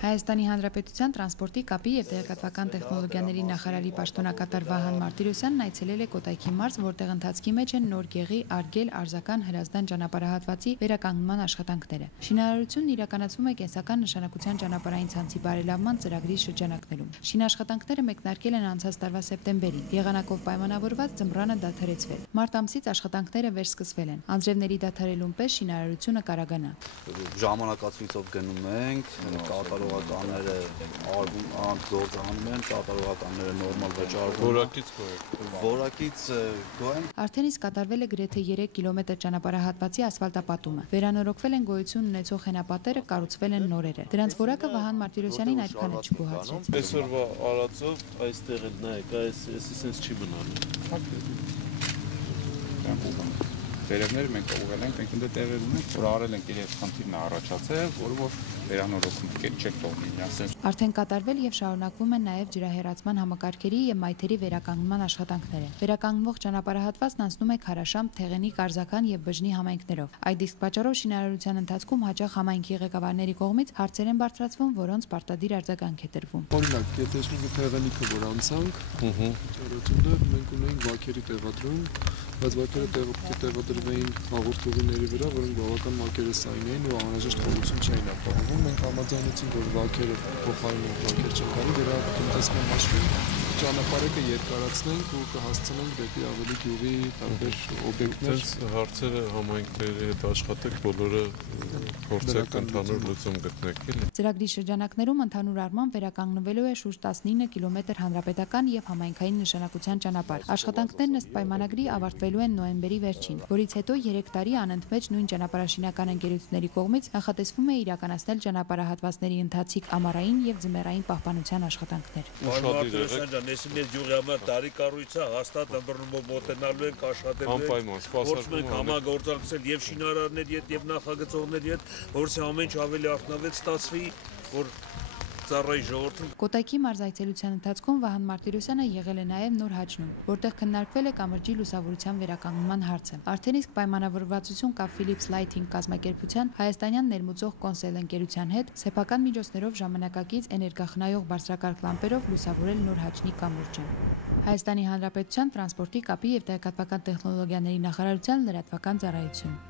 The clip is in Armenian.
Հայաստանի Հանրապետության տրանսպորտի, կապի և տեղեկատվական տեխնոլոգիաների նախարարի պաշտոնակատար Վահան Մարտիրոսյանն այցելել է Կոտայքի մարզ, որտեղ ընթացքի մեջ են Նոր Գեղի, Արգել, Արզական, Հրազդան ճանապարհահատվածի վերականգնման աշխատանքները։ Շինարարությունն իրականացվում է կենսական նշանակության ճանապարհային ցանցի բարելավման ծրագրի շրջանակներում։ Շինաշխատանքները մեկնարկել են անցած տարվա սեպտեմբերին։ Եղանակով պայմանավորված ձմռանը դադարեցվել։ Մարտ ամսից աշխատանքները վերսկսվել են։ Անձրևների դադարելուն պես շինարարությունը կարագանա։ Ժամանակացույցով գնում ենք, կատարողականները գործանում են, կատարողականները նորմալ վճարվում են։ Որակից գոհ եմ։ Արդեն իսկ կատարվել է գրեթե 3 կիլոմետր ճանապարհահատվածի ասֆալտապատումը։ Վերանորոգվել են գոյություն ունեցող հենապատերը, կառուցվել են նորերը։ Դրանց որակը Վահան Մարտիրոսյանին այդքան էլ չգոհացրեց։ Այսօրվա արածով այստեղ էլ նայեք, այս sense չի մնալու։ Տերևները մենք ուղղել ենք, մենք ընդ տեղեր ունենք, որ արել ենք իրենց խնդիրն առաջացել, որ վերանորոգում չեք թողնի ասես։ Արդեն կատարվել եւ շարունակվում են նաեւ ջրահեռացման համակարգերի եւ մայթերի վերականգնման աշխատանքները։ Վերականգնվող ճանապարհահատվածն անցնում է Քարաշամբ, Թեղենիկ, Արզական եւ Բժնի համայնքներով։ Այդ իսկ պատճառով շինարարության ընթացքում հաճախ համայնքի ղեկավարների կողմից հարցեր են բարձրացվում, որոնց պարտադիր արձագանք է տրվում։ Օրինակ, եթե մենք Թեղենիկը որ անցանք, ճանապարհորդություններ մենք ունեինք վաքերի տեղադրում, բայց վաքերը տեղադրվեին հաղորդողիների վրա, որոնք բավական մակերեսային էին ու անհրաժեշտ խորություն չէին ապահովում։ Մենք համաձայնեցինք, որ վաքերը փոխարինենք վաքեր չեն կարի, դրա տնտեսման հաշվին ճանապարհը երկարացնենք ու կհասցնենք դեպի ավելի գյուղի տարբեր օբյեկտներ։ Հարցերը համայնքների հետ աշխատեք, բոլորը փորձեք ընդհանուր լուծում գտնեք։ Ծրագրի շրջանակներում ընդհանուր առմամբ վերականգնվելու է շուրջ 19 կիլոմետր հանրապետական եւ համայնքային նշանակության ճանապարհ։ Աշխատանքներն ըստ պայմանագրի ավարտվելու են նոյեմբերի վերջին, որից հետո 3 տարի անընդմեջ նույն ճանապարհաշինական ընկերությունների կողմից նախատեսվում է իրականացնել ճանապարհահատվածների ընթացիկ ամառային եւ ձմեռային պահպանության աշխատանքներ։ Նեսին մեր գյուղի համար տարի կառույց է, հաստատ ըմբռնումով մոտենալու ենք, աշխատելու ենք, փորձում ենք համագործակցել եւ շինարարների հետ եւ նախագծողների հետ, որովհետեւ ամեն ինչ ավելի արդյունավետ ստացվի, որ ծառայի ժողովրդին։ Կոտայքի մարզ այցելության ընթացքում Վահան Մարտիրոսյանը եղել է նաև Նոր Հաճնում, որտեղ քննարկվել է կամրջի լուսավորության վերականգնման հարցը։ Արդեն իսկ պայմանավորվածություն կա Philips Lighting կազմակերպության հայաստանյան ներմուծող Կոնսել ընկերության հետ սեփական միջոցներով ժամանակակից էներգախնայող բարձրակարգ լամպերով լուսավորել Նոր Հաճնի կամուրջը։ Հայաստանի Հանրապետության տրանսպորտի, կապի և տեղեկատվական տեխնոլոգիաների նախարարության լրատվական ծառայություն։